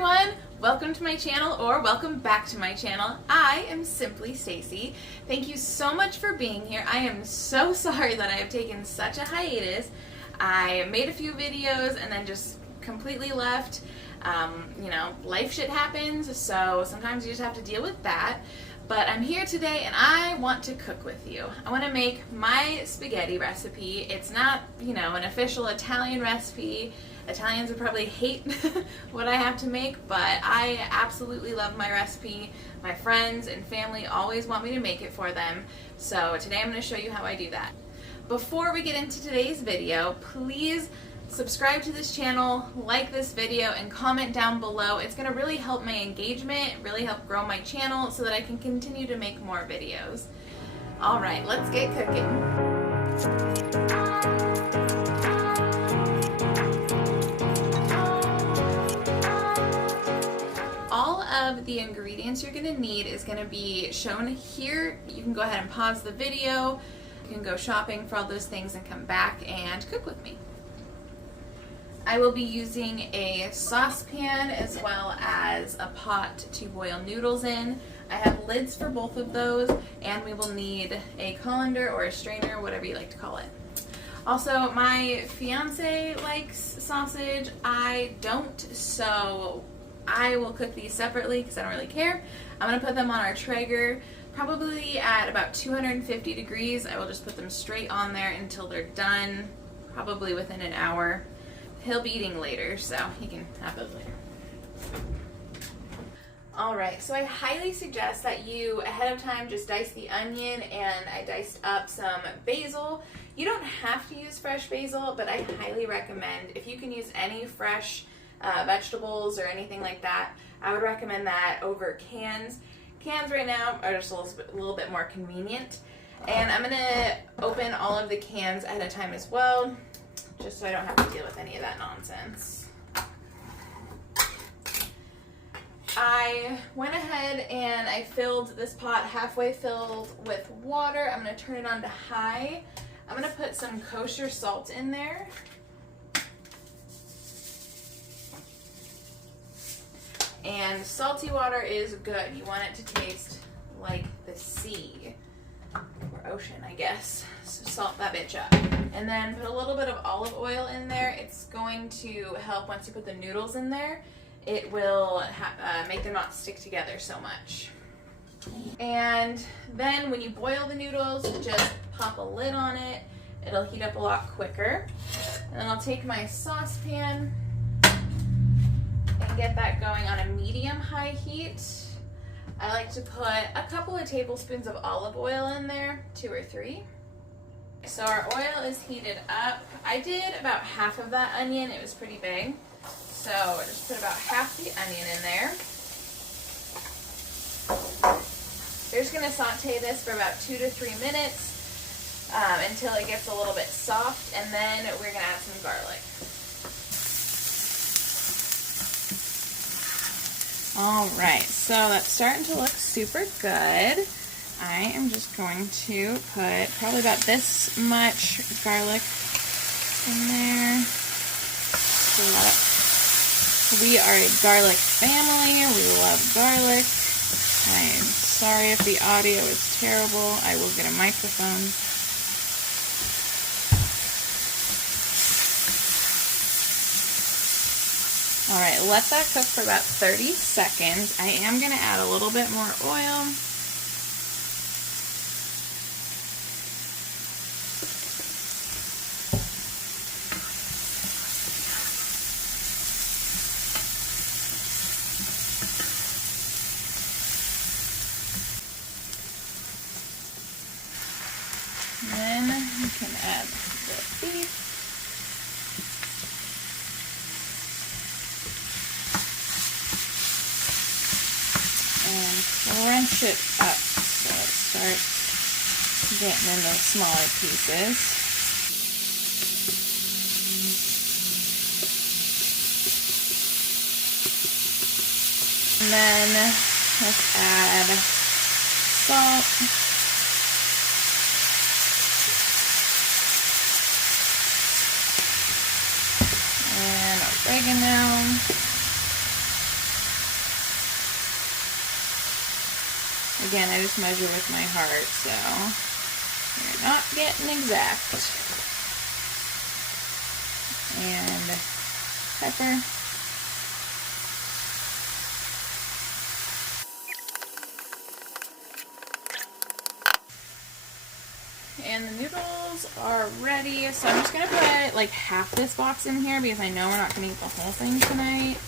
everyone! Welcome to my channel, or welcome back to my channel. I am Simply Stacy. Thank you so much for being here. I am so sorry that I have taken such a hiatus. I made a few videos and then just completely left. You know, life shit happens, so sometimes you just have to deal with that. But I'm here today and I want to cook with you. I want to make my spaghetti recipe. It's not, you know, an official Italian recipe. Italians would probably hate what I have to make, but I absolutely love my recipe. My friends and family always want me to make it for them. So today I'm going to show you how I do that. Before we get into today's video, please subscribe to this channel, like this video, and comment down below. It's going to really help my engagement, really help grow my channel so that I can continue to make more videos. Alright, let's get cooking. All of the ingredients you're going to need is going to be shown here. You can go ahead and pause the video. You can go shopping for all those things and come back and cook with me. I will be using a saucepan as well as a pot to boil noodles in. I have lids for both of those, and we will need a colander or a strainer, whatever you like to call it. Also, my fiance likes sausage. I don't, so I will cook these separately because I don't really care. I'm going to put them on our Traeger, probably at about 250 degrees. I will just put them straight on there until they're done, probably within an hour. He'll be eating later, so he can have those later. Alright, so I highly suggest that you, ahead of time, just dice the onion, and I diced up some basil. You don't have to use fresh basil, but I highly recommend, if you can use any fresh vegetables or anything like that, I would recommend that over cans. Cans right now are just a little bit more convenient. And I'm going to open all of the cans ahead of time as well, just so I don't have to deal with any of that nonsense. I went ahead and I filled this pot halfway filled with water. I'm going to turn it on to high. I'm going to put some kosher salt in there. And salty water is good. You want it to taste like the sea, or ocean, I guess. So salt that bitch up. And then put a little bit of olive oil in there. It's going to help once you put the noodles in there. It will make them not stick together so much. And then when you boil the noodles, just pop a lid on it. It'll heat up a lot quicker. And then I'll take my saucepan and get that going on a medium-high heat. I like to put a couple of tablespoons of olive oil in there, 2 or 3. So our oil is heated up. I did about half of that onion. It was pretty big. So just put about half the onion in there. We're just going to saute this for about 2 to 3 minutes until it gets a little bit soft, and then we're going to add some garlic. Alright, so that's starting to look super good. I am just going to put probably about this much garlic in there. We are a garlic family. We love garlic. I am sorry if the audio is terrible. I will get a microphone. Alright, let that cook for about 30 seconds. I am going to add a little bit more oil. And then you can add the beef. And crunch it up so it starts getting into smaller pieces. And then let's add salt. And oregano. Again, I just measure with my heart, so you're not getting exact. And pepper. And the noodles are ready, so I'm just going to put like half this box in here because I know we're not going to eat the whole thing tonight.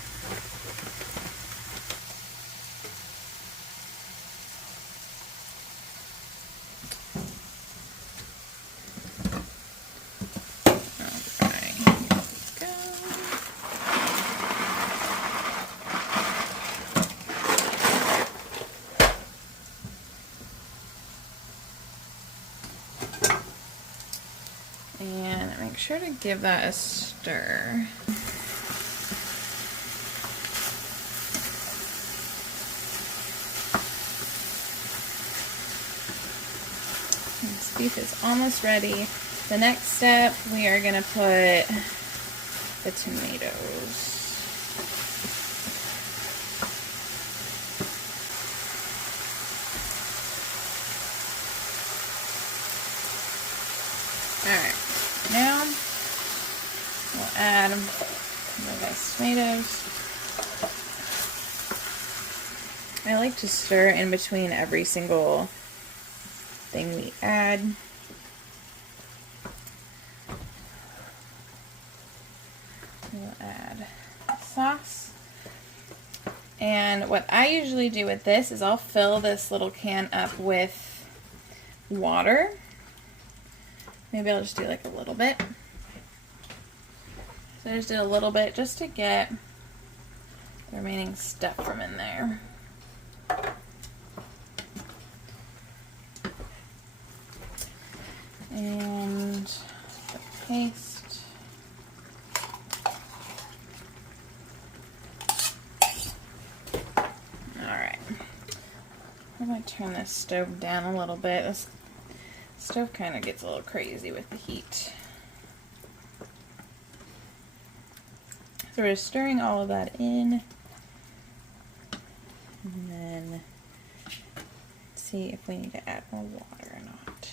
And make sure to give that a stir. This beef is almost ready. The next step, we are going to put the tomatoes. Alright, now we'll add the nice tomatoes. I like to stir in between every single thing we add. We'll add sauce. And what I usually do with this is I'll fill this little can up with water. Maybe I'll just do like a little bit. So I just did a little bit just to get the remaining stuff from in there. And the paste. Alright. I'm going to turn this stove down a little bit. This stove kind of gets a little crazy with the heat. So we're just stirring all of that in. And then see if we need to add more water or not.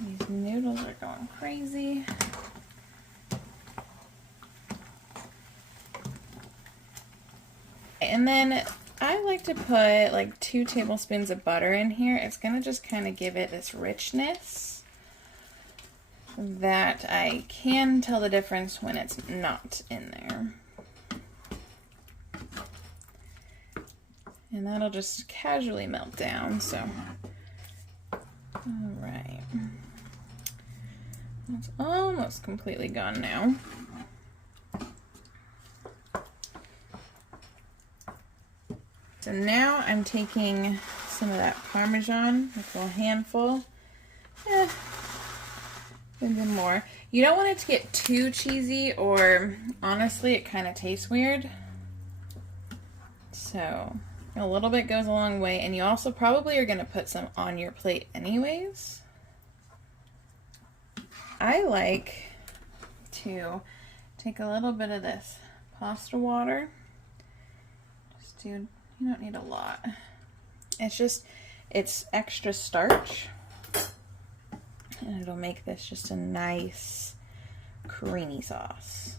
These noodles are going crazy. And then I like to put like 2 tablespoons of butter in here. It's going to just kind of give it this richness that I can tell the difference when it's not in there. And that'll just casually melt down, so. All right. It's almost completely gone now. So now I'm taking some of that Parmesan, like a little handful, and then more. You don't want it to get too cheesy, or honestly it kind of tastes weird. So a little bit goes a long way, and you also probably are going to put some on your plate anyways. I like to take a little bit of this pasta water. Just do. You don't need a lot. It's extra starch. And it'll make this just a nice creamy sauce.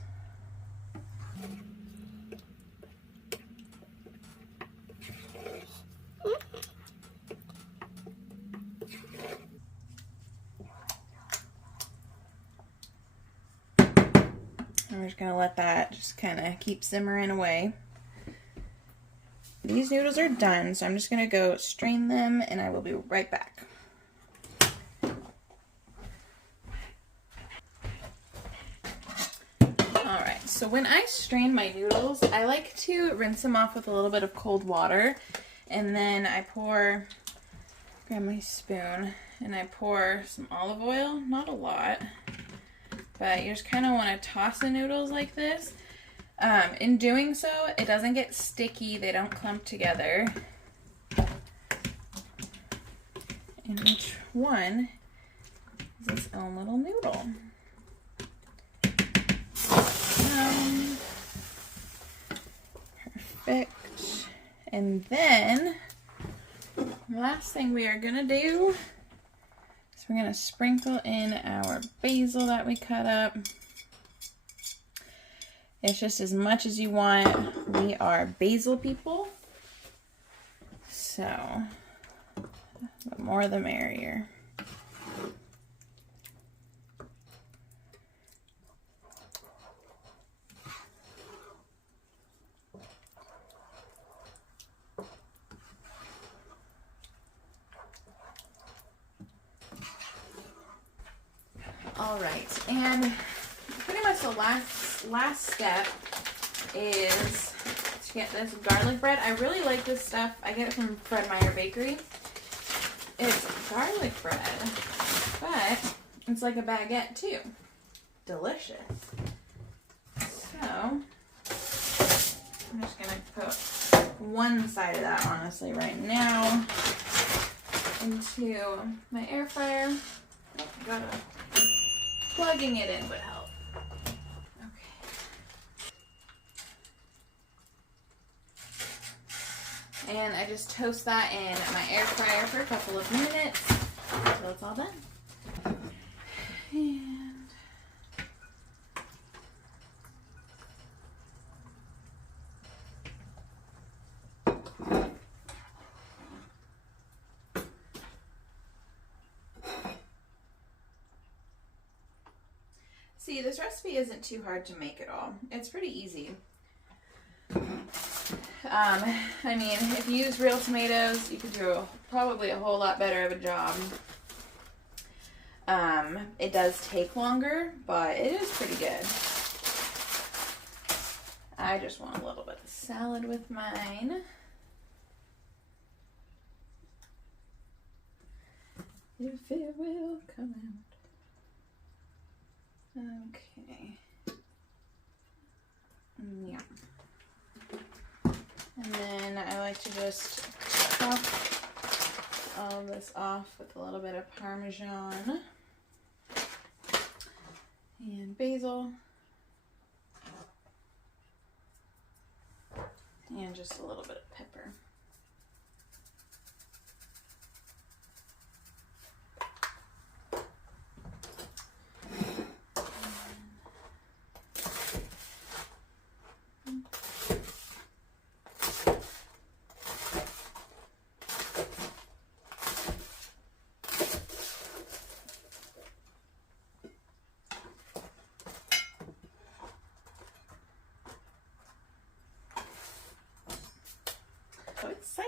And we're just gonna let that just kind of keep simmering away. These noodles are done, so I'm just going to go strain them, and I will be right back. Alright, so when I strain my noodles, I like to rinse them off with a little bit of cold water, and then I grab my spoon, and I pour some olive oil, not a lot, but you just kind of want to toss the noodles like this. In doing so, it doesn't get sticky, they don't clump together. And each one It's its own little noodle. Perfect. And then, last thing we are gonna do is we're gonna sprinkle in our basil that we cut up. It's just as much as you want. We are basil people, so the more the merrier. All right, and pretty much the last step is to get this garlic bread. I really like this stuff. I get it from Fred Meyer Bakery. It's garlic bread, but it's like a baguette too. Delicious. So I'm just gonna put one side of that, honestly, right now into my air fryer. Oh, gotta plugging it in would help. Okay. And I just toast that in my air fryer for a couple of minutes until it's all done. And see, this recipe isn't too hard to make at all. It's pretty easy. I mean, if you use real tomatoes, you could do probably a whole lot better of a job. It does take longer, but it is pretty good. I just want a little bit of salad with mine. If it will come out. Okay. Yeah. And then I like to just top all of this off with a little bit of Parmesan and basil and just a little bit of pepper. So excited.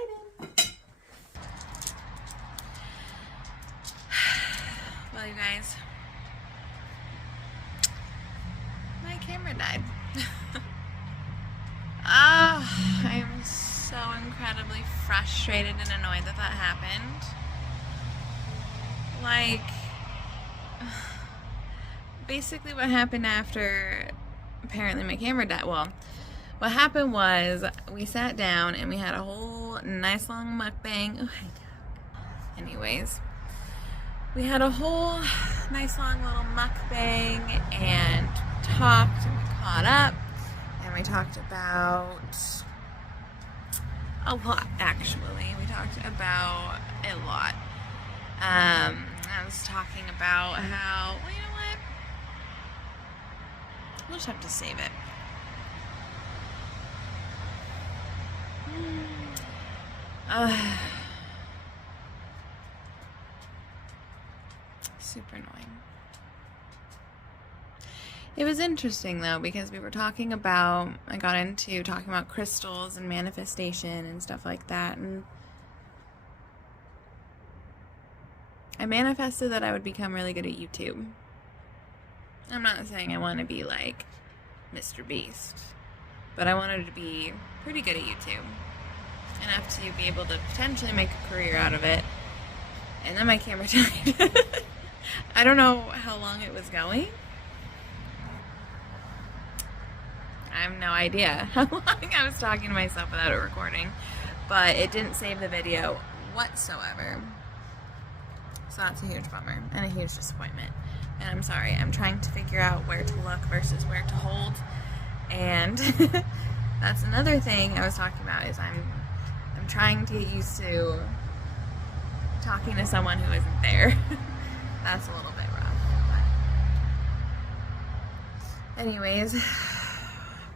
Well, you guys, my camera died. I am so incredibly frustrated and annoyed that that happened. Like, basically what happened after apparently my camera died, well, what happened was we sat down and we had a whole nice long mukbang. Oh, anyways, we had a whole nice long little mukbang and talked and we caught up and we talked about a lot, actually. We talked about a lot. I was talking about how, well, you know what? We'll just have to save it. Super annoying. It was interesting though, because we were talking about, I got into talking about crystals and manifestation and stuff like that, and I manifested that I would become really good at YouTube. I'm not saying I want to be like Mr. Beast, but I wanted to be pretty good at YouTube. Enough to be able to potentially make a career out of it. And then my camera died. I don't know how long it was going. I have no idea how long I was talking to myself without it recording. But it didn't save the video whatsoever. So that's a huge bummer and a huge disappointment. And I'm sorry. I'm trying to figure out where to look versus where to hold. And that's another thing I was talking about is I'm trying to get used to talking to someone who isn't there. That's a little bit rough. But anyways,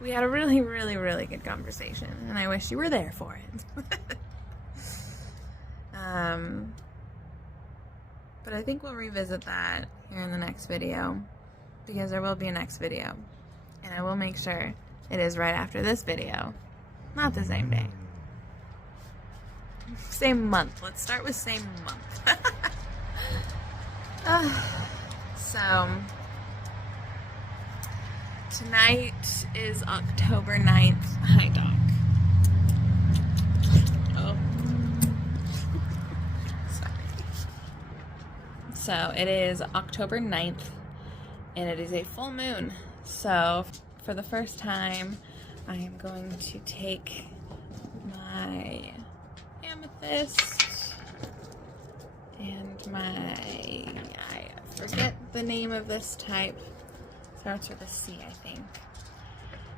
we had a really, really, really good conversation, and I wish you were there for it. But I think we'll revisit that here in the next video, because there will be a next video, and I will make sure it is right after this video, not the same day. Same month. Let's start with same month. So, tonight is October 9th. Hi, Doc. Oh. Sorry. So, it is October 9th, and it is a full moon. So, for the first time, I am going to take my amethyst and I forget the name of this type, starts with a C, I think.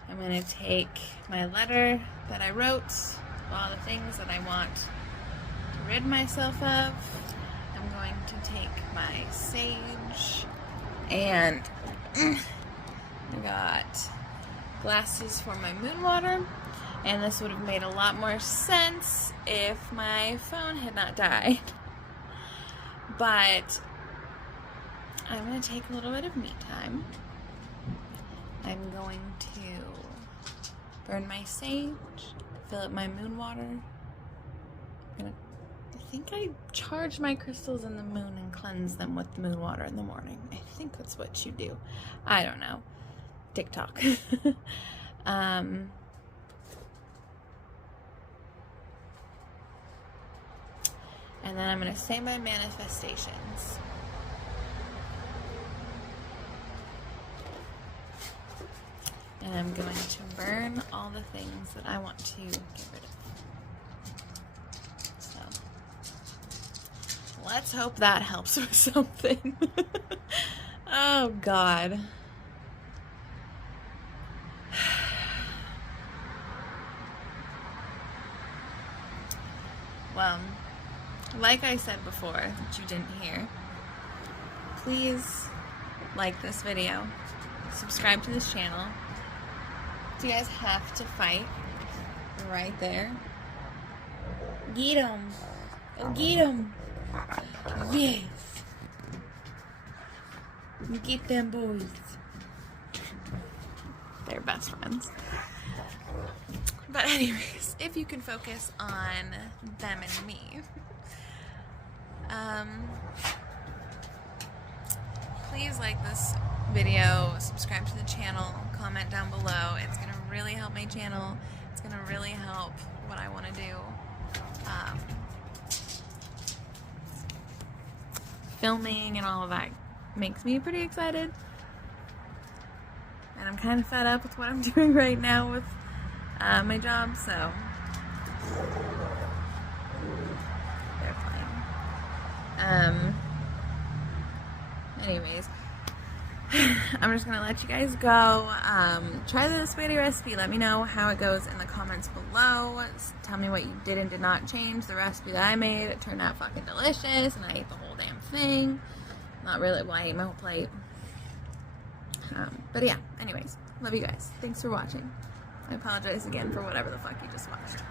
I'm going to take my letter that I wrote, all the things that I want to rid myself of. I'm going to take my sage, and I got glasses for my moon water. And this would have made a lot more sense if my phone had not died. But I'm going to take a little bit of me time. I'm going to burn my sage, fill up my moon water. I think I charge my crystals in the moon and cleanse them with the moon water in the morning. I think that's what you do. I don't know. TikTok. And then I'm going to say my manifestations. And I'm going to burn all the things that I want to get rid of. So, let's hope that helps with something. Oh, God. Well, like I said before, that you didn't hear, please like this video, subscribe to this channel. Do you guys have to fight right there? Get 'em! Oh, get 'em! Yes! Get them boys! They're best friends. But anyways, if you can focus on them and me. Please like this video, subscribe to the channel, comment down below. It's going to really help my channel. It's going to really help what I want to do. Filming and all of that makes me pretty excited. And I'm kind of fed up with what I'm doing right now with my job, so they're fine. Anyways, I'm just gonna let you guys go. Try the spaghetti recipe. Let me know how it goes in the comments below. Tell me what you did and did not change. The recipe that I made, it turned out fucking delicious, and I ate the whole damn thing. Not really, well, I ate my whole plate. But yeah, anyways, love you guys. Thanks for watching. I apologize again for whatever the fuck you just watched.